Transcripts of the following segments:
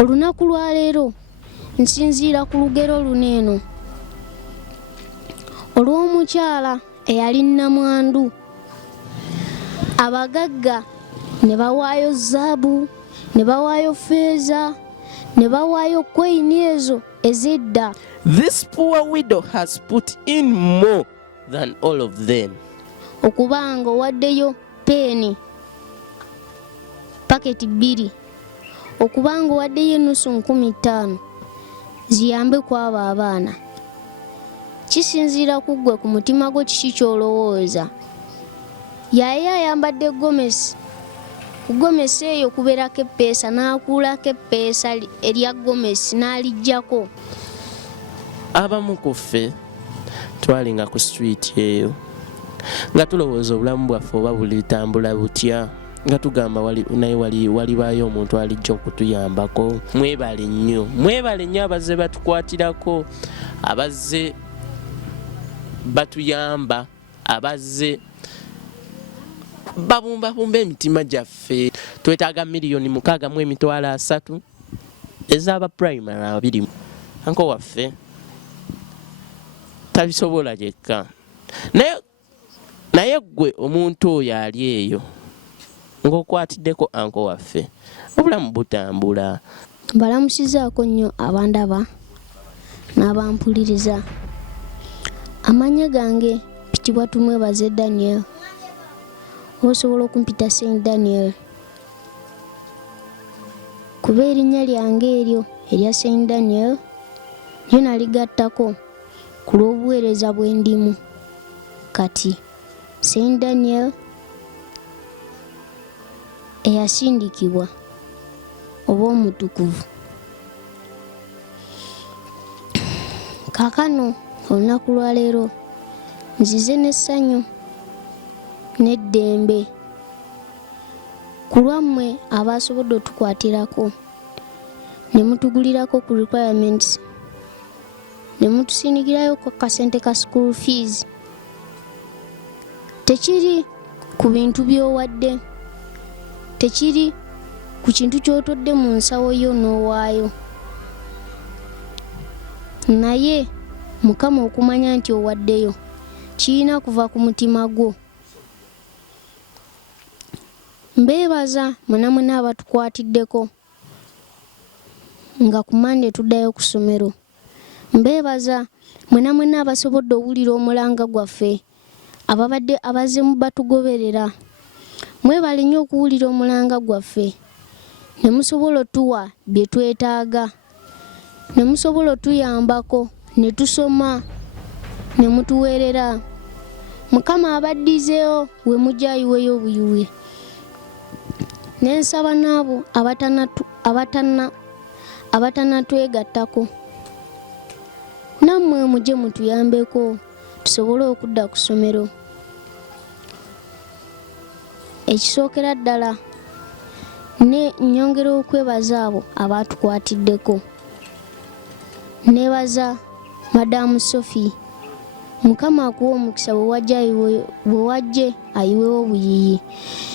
Olunaku lwa leero nsinziira ku lugero luneeno olw'omukyala eyali nnamwandu. Abagagga ne bawaayo zaabu, ne bawaayo feeza, ne bawaayo koyini ezo ez'edda. This poor widow has put in more than all of them. Okubanga owaddeyo peeni paketi 2, okubanga owaddeyo ennusu 15,000 ziyambe ku abo abaana. Kisinziira ku ggwe ku mutima gwo kiki ky'olowooza. Yali ayambadde gomesi, ku gomesi eyo kubeerako eppeesa, n'akuulako eppeesa erya gomesi n'alijjako. Abamu ku ffe twalinga ku street eyo nga tulowooza obulamu bwaffe oba bulitambula butya, nga tugamba naye walibaayo omuntu alijja okutuyambako. Mwebale nnyo abazze batukwatirako, abazze batuyamba, abazze babumbabumba emitima gyaffe. Twetaaga $6,300,000 ez'aba primary 2. Anko waffe tabisobola yekka. Naye ggwe omuntu oyo ali eyo ng'okwatiddeko anko waffe, obulamu butambula. Mbalamusizaako nnyo abandaba n'abampuliriza. Amannya gange Pitibwa Tumwebaze Daniel, osobola okumpita Saint Daniel kuba erinnya lyange eryo erya Saint Daniel lyo naligattako ku lw'obuweereza bwe ndimu. Kati Saint Daniel eyasindikibwa oba omutukuvu. Kaakano olunaku lwa leero nzize n'essanyu n'eddembe ku lwammwe abaasobodde otukwatirako ne mutugulirako ku requirements, ne mutusindikirayo ku kasente ka school fees. Tekiri ku bintu by'owadde, tekiri ku kintu ky'otodde mu nsawo yo n'owaayo, naye Mukama okumanya nti owaddeyo kirina kuva ku mutima gwo. Mbeebaza mwenna abatukwatiddeko nga ku Monday tuddayo ku ssomero. Mbeebaza mwenna abasobodde owulira omulanga gwaffe, abazze batugoberera. Mwebale nnyo okuwulira omulanga gwaffe, ne musobola otuwa bye twetaaga, ne musobola otuyambako, ne tusoma, ne mutuweerera. Mukama abaddizeewo we mujja ayiweyo obuyuwe. Nensaba n'abo abatanatwegattako, nammwe mujje mutuyambeko tusobole okudda ku ssomero. Ekisookera ddala ne nnyongera okwebaza abo abaatukwatiddeko. Neebaza Madamu Sophie, Mukama akuwa omukisa bwe wajje ayiwewo obuyiyi.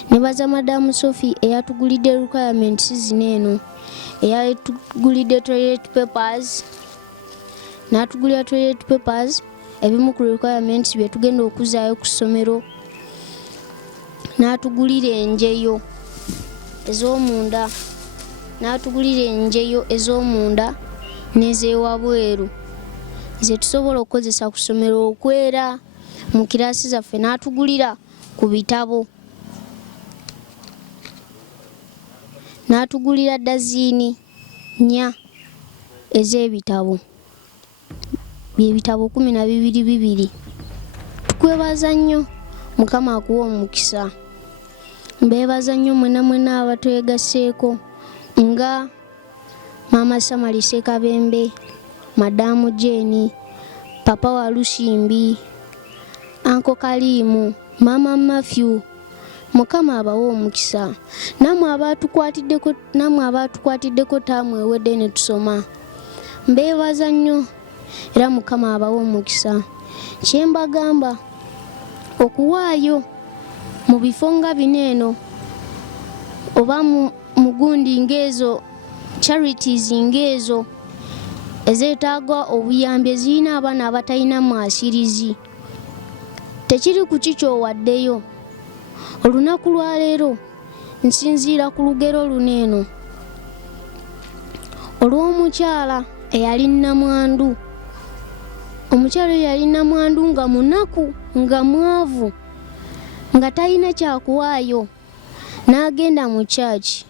Neebaza Madamu Sophie eyatugulidde requirements zino eno, eyatugulidde toilet papers, n'atugulira toilet papers, ebimu ku requirements bye tugenda okuzaayo ku ssomero, n'atugulira enjeyo ez'omunda n'ez'ewabweru ze tusobola okukozesa ku ssomero okwera mu kiraasi zaffe, n'atugulira ku bitabo, n'atugulira dazini 4 ez'ebitabo, by'ebitabo 12. Tukwebaza nnyo, Mukama akuwa omukisa. Mbeebaza nnyo mwenna abatwegasseeko nga Mama Samali Sekabembe, Madamu Jeni, Papa wa Lusimbi, Anko Kalimu, Mama Matthew. Mukama abawa omukisa. Namwe abaatukwatiddeko taamwe ewedde ne tusoma. Mbeebaza nnyo era Mukama abawa omukisa. Kye mbagamba okuwaayo mu bifo nga bino eno oba mu gundi ng'ezo charities ng'ezo ezeetaaga obuyambi ezirina abaana abatalina mwasirizi. Tekiri ku kikyo waddeyo. Olunaku lwa leero nsinziira ku lugero luneeno olw'omukyala eyali nnamwandu. Omukyala yali nnamwandu nga munaku, nga mwavu, nga talina kyakuwaayo, n'agenda mu kyaki.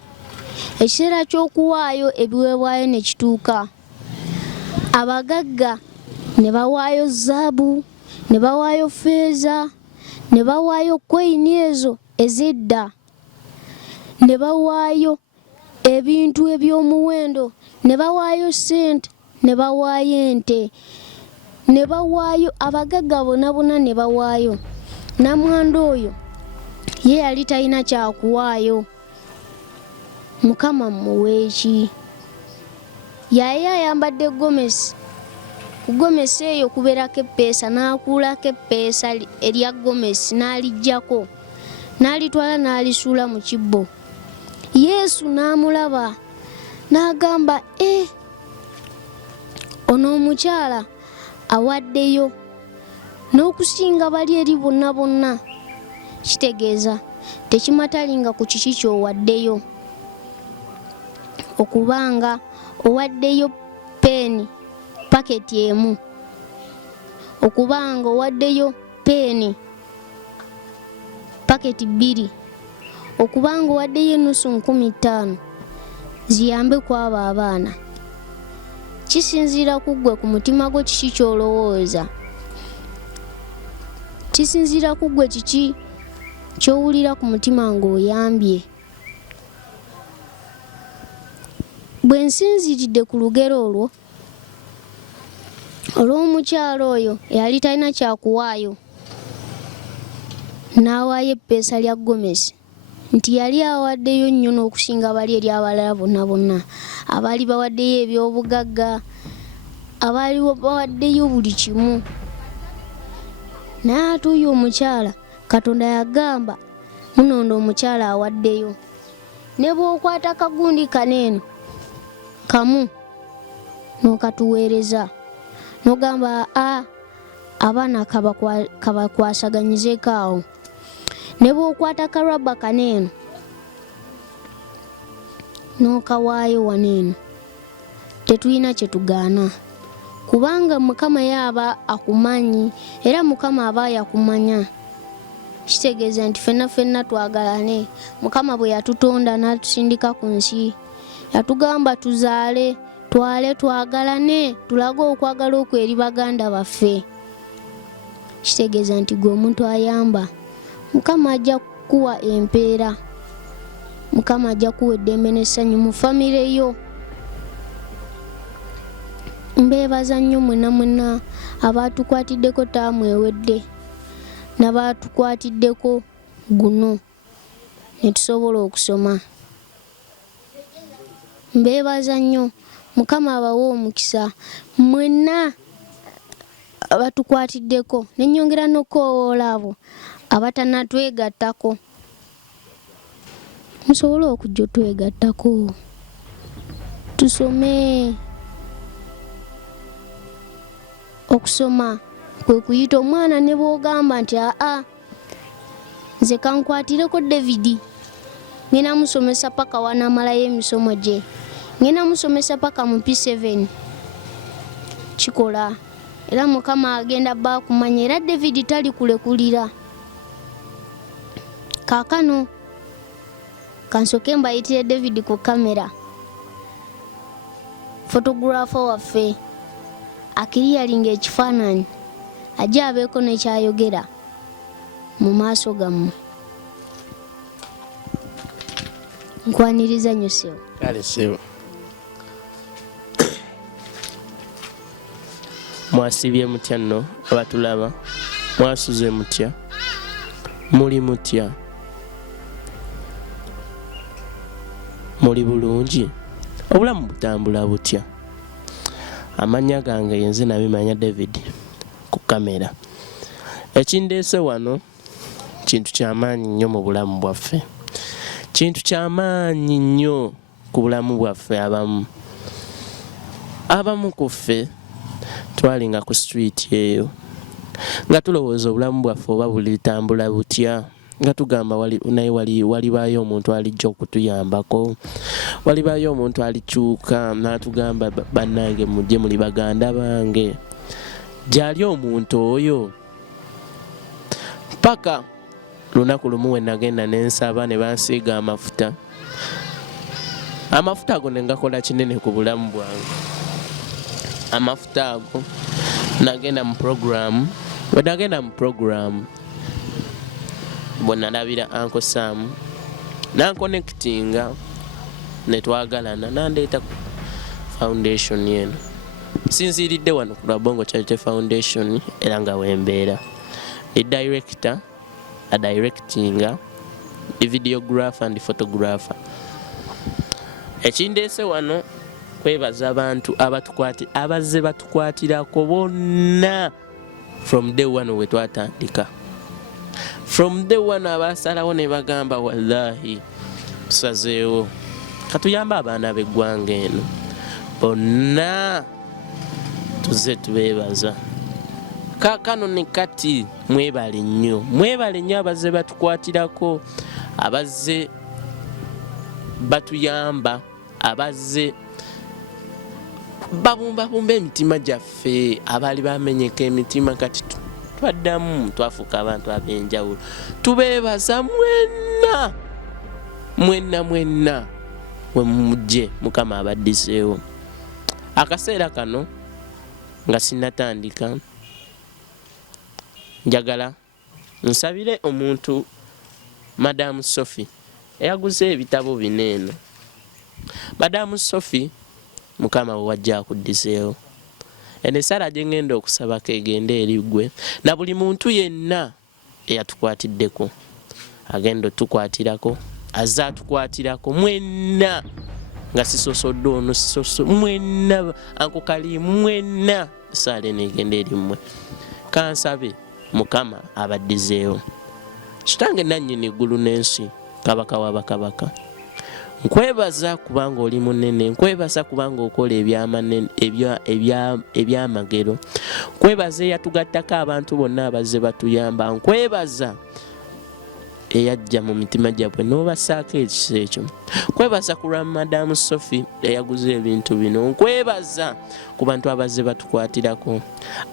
Ekiseera ky'okuwaayo ebiweebwayo ne kituuka. Abagagga ne bawaayo zaabu, ne bawaayo ffeeza, ne bawaayo koyini ezo ez'edda, ne bawaayo ebintu eby'omuwendo, ne bawaayo ssente, ne bawaayo ente, ne bawaayo abagagga bonna ne bawaayo. Namwandu oyo ye yali talina kyakuwaayo. Mukama muweeki. Yali ayambadde gomesi. Ku gomesi eyo kubeerako eppeesa, n'akuulako eppeesa erya gomesi n'alijjako, n'alitwala n'alisuula mu kibbo. Yesu n'amulaba n'agamba, ono omukyala awaddeyo n'okusinga bali eri bonna. Kitegeeza tekimatalinga ku kiki ky'owaddeyo. Okubanga owaddeyo peeni paketi emu, okubanga owaddeyo peeni paketi 2, okubanga owaddeyo ennusu 15 ziyambe ku abo abaana. Kisinziira ku ggwe ku mutima gwo kiki ky'olowooza. Kisinziira ku ggwe kiki ky'owulira ku mutima ng'oyambye. Bwe nsinziridde ku lugero olwo olw'omukyala oyo eyali talina kyakuwaayo, n'awaayo eppeesa lya gomesi, nti yali awaddeyo nnyo n'okusinga bali eri abalala bonna. Abaali bawaddeyo eby'obugagga, abaali bawaddeyo buli kimu. Naye ate oyo omukyala Katonda yagamba munondo omukyala awaddeyo. Ne bw'okwata kagundi kaneeno kamu n'okatuweereza, n'ogamba abaana kabakwasaganyizeeko awo. Ne bw'okwata karabba kaneeno n'okawaayo waneeno, tetulina kye tugaana, kubanga Mukama yaaba akumanyi era Mukama aba yakumanya. Kitegeeza nti ffenna twagalane. Mukama bwe yatutonda n'atusindika ku nsi yatugamba tuzaale, twale, twagalane, tulage okwagala okwo eri baganda baffe. Kitegeeza nti gwe omuntu ayamba, Mukama ajja kukuwa empeera, Mukama ajja kuwa eddembe n'essanyu mu famire yo. Mbeebaza nnyo mwenna abaatukwatiddeko taamu ewedde n'abaatukwatiddeko guno ne tusobola okusoma. Mbeebaza nnyo, Mukama abawe omukisa mwenna abatukwatiddeko, ne nnyongera n'okukoowoola abo abatanatwegattako. Musobole okujja otwegattako, tusome. Okusoma kwe kuyita omwana ne bw'ogamba nti nze kankwatireko David, ngenda musomesa paka wanaamalayo emisomo gye, ngenda musomesa paka mu P7. Kikola era Mukama agenda baakumanya, era David tali kulekulira. Kaakano kansoke mbayitire David ku kamera, fotografa waffe akiriyalinga ekifaananyi, ajje abeeko nekyayogera mu maaso gammwe. Nkwaniriza nnyo ssebo. Kale ssebo. Mwasibye mutya nno abatulaba? Mwasuze mutya? Muli mutya? Muli bulungi? Obulamu butambula butya? Amanya gange yenze nabimanya David ku kamera. Ekindeese wano kintu kyamaanyi nnyo mu bulamu bwaffe, kintu kyamaanyi nnyo ku bulamu bwaffe abamu ku ffe twalinga ku street eyo nga tulowooza obulamu bwaffe oba bulitambula butya nga tugamba naye walibaayo omuntu alijja okutuyambako, walibaayo omuntu alikyuka n'atugamba bannange mujje muli baganda bange. Gyali omuntu oyo paka lunaku lumu we nagenda n'ensaba ne bansiiga amafuta ago ne ngakola kinene ku bulamu bwange. Amafuta ago nagenda mu program, we nagenda mu program bwe nalabira Uncle Sam nankonectinga ne twagalana nandeeta foundation yeno. Sinziridde wano ku Bongo Charity Foundation era nga wembeera director, a directinga, a videographer and photographer. Ekindeese wano kwebaza abantu abazze batukwatirako bonna from day one we twatandika. From day one abasalawo ne bagamba wallahi tusazeewo katuyamba abaana b'eggwanga eno bonna tuze tubeebaza. Kaakano ne kati mwebale nnyo abazze batukwatirako, abazze batuyamba, abazze babumbabumba emitima gyaffe, abaali bamenyeka emitima kati twaddamu twafuuka abantu ab'enjawulo. Tubeebaza mwenna we mujje Mukama abaddiseewo. Akaseera kano nga sinnatandika njagala nsabire omuntu Madam Sophie eyaguze ebitabo bineeno. Madam Sophie Mukama wajja akuddiseewo. Eno essala gye ngenda okusabako egende eri ggwe na buli muntu yenna eyatukwatiddeko agenda otukwatirako, azze atukwatirako mwenna nga sisosodde ono mwenna Uncle Kalimu mwenna essala eno egende eri mmwe. Kansabe Mukama abaddizeewo. Kitange nannyini eggulu n'ensi, kabaka wa bakabaka, nkwebaza kubanga oli munene, nkwebaza kubanga okola ebyamagero, nkwebaza eyatugattako abantu bonna abazze batuyamba, nkwebaza eyajja mu mitima gyabwe n'obasaako ekisa ekyo, nkwebaza ku lwa Madam Sophie eyaguze ebintu bino, nkwebaza ku bantu abazze batukwatirako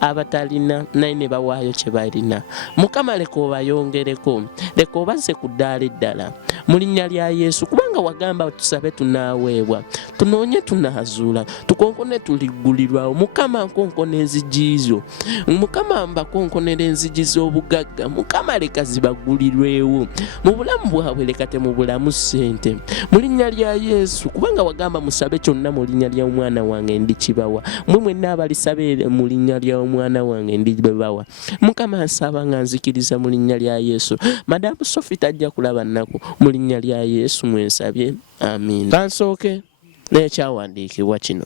abatalina naye ne bawaayo kye balina. Mukama leka obayongereko, leka obazze ku ddaala eddala mu linnya lya Yesu, kubanga wagamba tusabe tunaaweebwa, tunoonye tunaazuula, tukonkone tuliggulirwawo. Mukama nkonkona enzigi zo, Mukama mbakonkonera enzigi z'obugagga, Mukama leka zibaggulirwewo mu bulamu bwabwe, leka temubulamu ssente mu linnya lya Yesu, kubanga wagamba musabe kyonna mu linnya ly'omwana wange ndikibawa. Mwe mwenna abalisabe mu linnya ly'omwana wange ndibawa. Mukama nsaba nga nzikiriza mu linnya lya Yesu. Madam Sophie tajja kulaba nnaku mu linnya lya Yesu mwensabye, amiina. Kansooke n'ekyawandiikibwa kino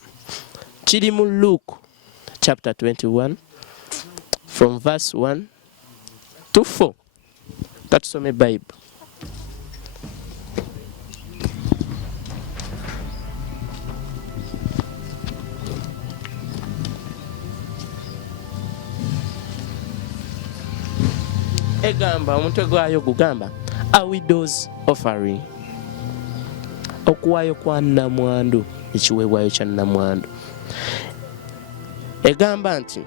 kiri mu Luke chapter 21 from verse 1 to 4. Katusome Bible. Egamba omutwe gwayo gugamba a widow's offering, okuwaayo kwa nnamwandu, ekiweebwayo kya nnamwandu. Egamba nti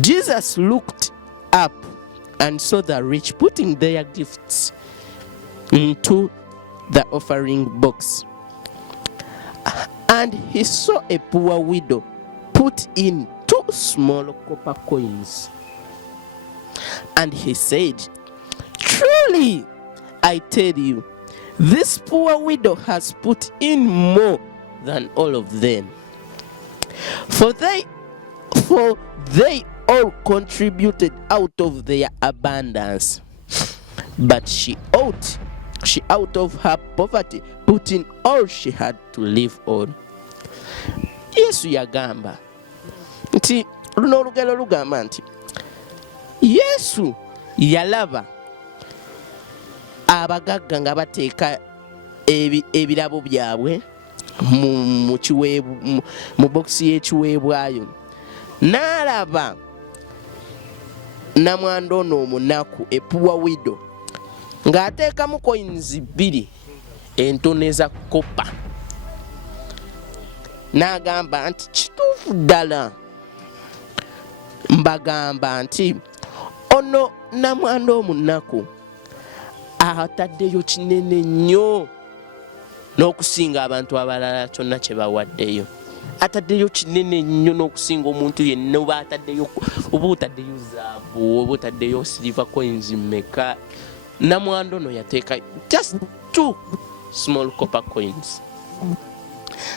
Jesus looked up and saw the rich putting their gifts into the offering box, and he saw a poor widow put in 2 small copper coins. And he said, truly, I tell you, this poor widow has put in more than all of them. For they all contributed out of their abundance, but she out of her poverty put in all she had to live on. Yesu yagamba nti luno olugero lugamba nti Yesu yalaba abagagga nga bateeka ebirabo byabwe mu bokisi y'ekiweebwayo n'alaba namwando ono omunaku epuwa wido ng'ateekamu coins 2 entono eza kopa n'agamba nti kituufu ddala mbagamba nti ono namwando omunaku ataddeyo kinene nnyo n'okusinga abantu abalala kyonna kye bawaddeyo ataddeyo kinene nnyo n'okusinga omuntu yenna oba ataddeyo oba otaddeyo zaabu oba otaddeyo silver coins mmeka namwando ono yateeka just 2 small copper coins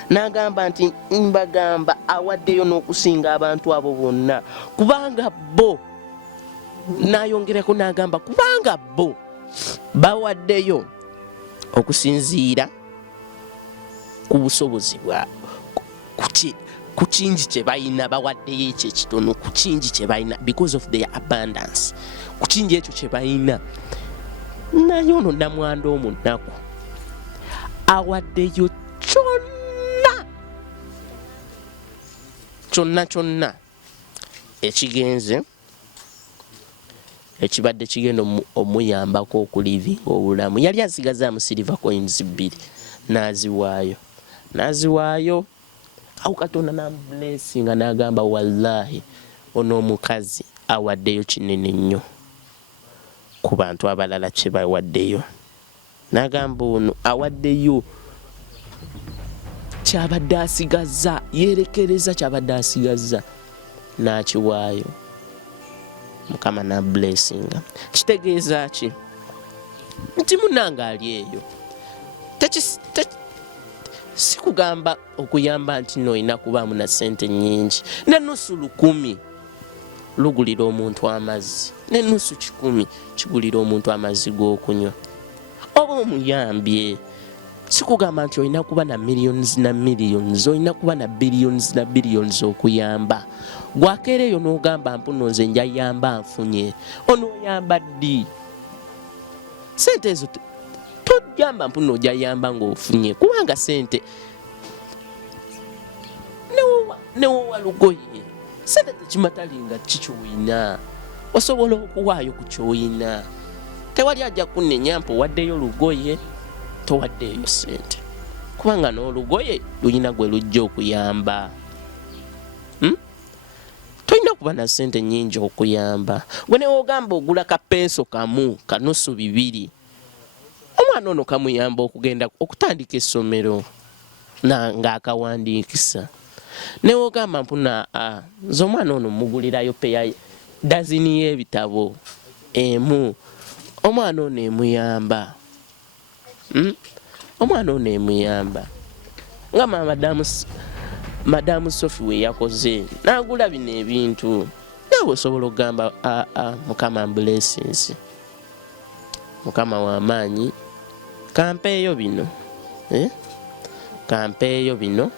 n'agamba nti mbagamba awaddeyo n'okusinga abantu abo bonna kubanga bo n'ayongerako n'agamba kubanga bo bawaddeyo okusinziira ku busobozi bwabwe ku kingi kye balina bawaddeyo ekyo ekitono ku kingi kye balina because of their abundance ku kingi ekyo kye balina naye ono namwando omunaku awaddeyo kyonna ekigenze ekibadde kigenda omuyambako okulivinga obulamu yali asigazaamu silver coins 2 n'aziwaayo awo Katonda n'amublessinga n'agamba wallahi ono omukazi awaddeyo kinene nnyo ku bantu abalala kye bawaddeyo n'agamba ono awaddeyo kyabadde asigazza yeerekereza kyabadde asigazza n'akiwaayo Mukama na blessinga kitegeeza ki nti munanga ali eyo sikugamba okuyamba nti noyina kubaamu na sente nnyingi ne nusu 10 lugulira omuntu amazzi ne nusu 10 kigulira omuntu amazzi g'okunywa oba omuyambye sikugamba nti olina kuba na millions na millions olina kuba na billions na billions okuyamba gwakeereyo n'ogamba mpuno nze njayamba nfunye onooyamba ddi sente ezo tojamba mpuno ojayamba ng'ofunye kubanga sente newowa lugoye sente tekimatalinga kikyoyina osobola okuwaayo ku kyoyina tewali ajja kunenya mpo waddeyo lugoye towaddeyo sente kubanga n'olugoye luyina gwe lujja okuyamba tolina kuba na sente nnyingi okuyamba gwe newoogamba ogula kapenso kamu kanusu 2 omwana ono kamuyamba okugenda okutandika essomero ng'akawandiikisa newoogamba mpuna nze omwana ono mugulirayo peya dazini y'ebitabo emu omwana ono emuyamba omwana ono emuyamba nga madamu Sophie we yakoze n'agula bino ebintu naawe osobola okugamba Mukama blessings Mukama w'amaanyi kampeeyo bino kampeeyo bino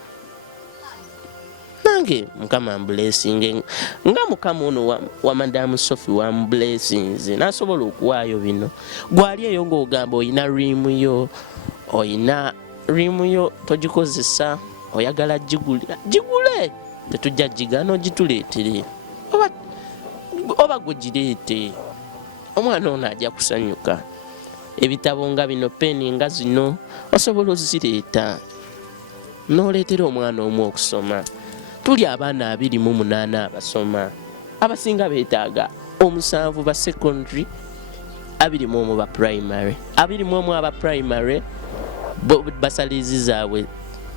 nange Mukama blessing nga Mukama ono wa madamu Sophie wa blessings nasobola okuwaayo bino gwali eyo ng'ogamba oyina rimu yo togikozesa oyagala gigule tetujja gigana ogituleetere oba gugireete omwana ono ajja kusanyuka ebitabo nga bino peni nga zino osobola ozireeta n'oleetera omwana omu okusoma tuli abaana 28 abasoma abasinga beetaaga 7 ba secondary 21 ba primary 21 aba primary basalizi zaabwe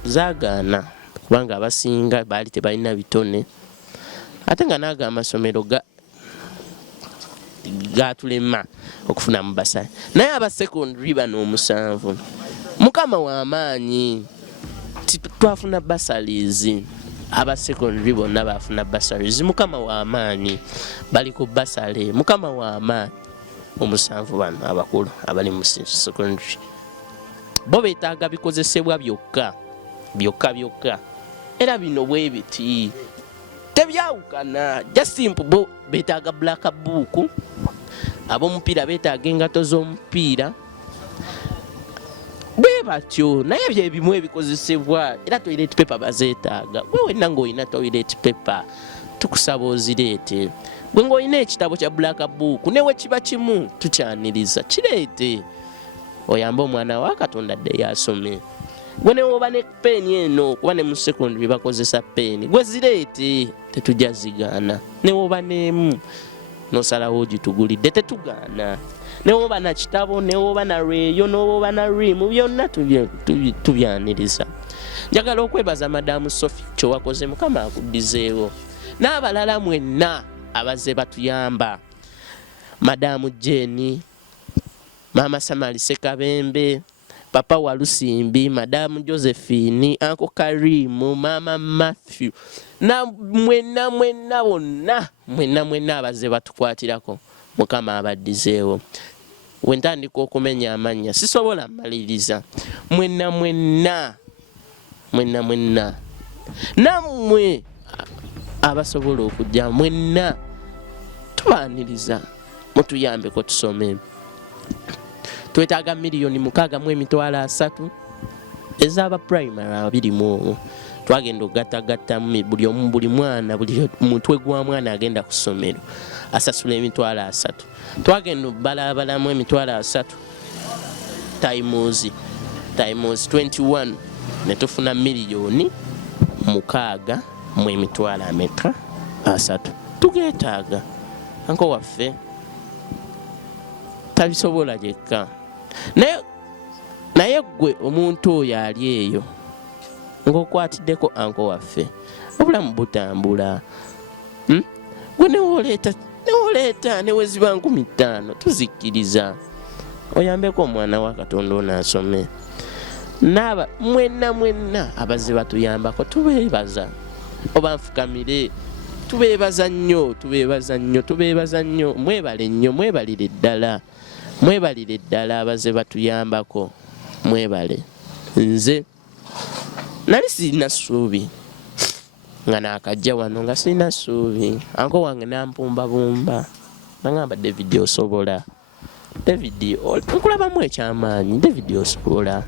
zaagaana kubanga abasinga baali tebalina bitone ate nga naaga amasomero gatulema okufuna mu basali naye aba secondary bano 7 Mukama w'amaanyi twafuna basalizi aba secondary bonna bafuna basalizi Mukama w'amaanyi bali ku basale Mukama w'amaanyi 7 bano abakulu abali mu secondary bo beetaaga bikozesebwa byokka era bino bwe biti tebyawukana just simple bo beetaaga black book ab'omupiira beetaaga engato z'omupiira bwe batyo naye bye bimu ebikozesebwa era toilet paper bazeetaaga gwe wenna ng'olina toilet paper tukusaba ozireete gwe ng'olina ekitabo kya black book newe kiba kimu tukyaniriza kireete oyambe omwana wa Katonda dde yasome gwe newoba ne peeni eno kuba ne mu secondary bakozesa peeni gwe zireete tetujja zigaana newoba n'emu nosalawo ogitugulidde tetugaana newoba na kitabo newoba na reeyo newoba na rimu byonna tubyaniriza njagala okwebaza madamu Sophie kyowakoze Mukama akuddizeewo n'abalala mwenna abazze batuyamba madamu Jeni mama Samali Sekabembe papa Walusimbi madamu Josephine Uncle Karimu mama Matthew na mwenna bonna abazze batukwatirako Mukama abaddizeewo wentandika okumenya amanya sisobola maliriza mwenna nammwe abasobola okujja mwenna tubaaniriza mutuyambeko tusome twetaaga 6,300,000 ez'aba primary 20 twagenda ogattagatta buli mwana buli mutwe gwa mwana agenda ku ssomero asasula 3,000 twagenda obbalaabalamu 3,000 times 21 ne tufuna 6,300,000 tugeetaaga anko waffe tabisobola jekka naye gwe omuntu oyo ali eyo ng'okwatiddeko anko waffe obulamu butambula gwe newoleeta neweziba 5,000 tuzikkiriza oyambeko omwana wa Katonda onaasome n'aba mwenna abazze batuyambako tubeebaza oba nfukamire tubeebaza nnyo mwebalire ddala abazze batuyambako mwebale nze nali sirina ssuubi nga naakajja wano nga sirina ssuubi anko wange nampumbabumba nagamba David osobola David nkulabamu ekyamaanyi David osobola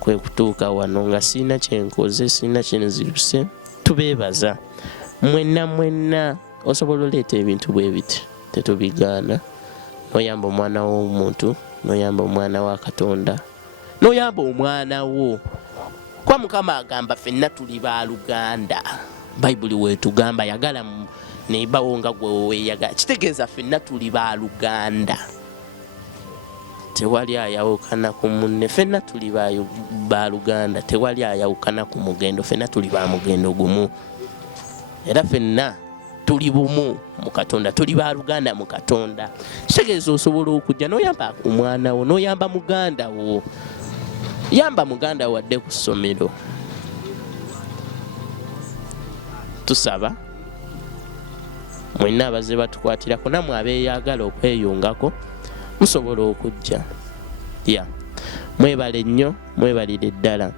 kwe kutuuka wano nga sirina kyenkoze sirina kyenziruse tubeebaza mwenna osobola oleeta ebintu bwe biti tetubigaana noyamba omwana w'omuntu noyamba omwana wa Katonda noyamba omwana wo kwa Mukama agamba ffenna tuli ba Luganda Bayibuli weetugamba yagala neibawo nga gwe weeyagala kitegeeza ffenna tuli ba Luganda tewali ayawukana ku munne ffenna tuli ba Luganda tewali ayawukana ku mugendo ffenna tuli ba mugendo gumu era ffenna tuli bumu mu Katonda tuli ba Luganda mu Katonda kitegeeza osobola okujja noyamba omwana wo noyamba muganda wo yamba muganda wadde ku ssomero tusaba mwenna abazze batukwatirako namwe abeeyagala okweyungako musobola okujja mwebale nnyo mwebalire ddala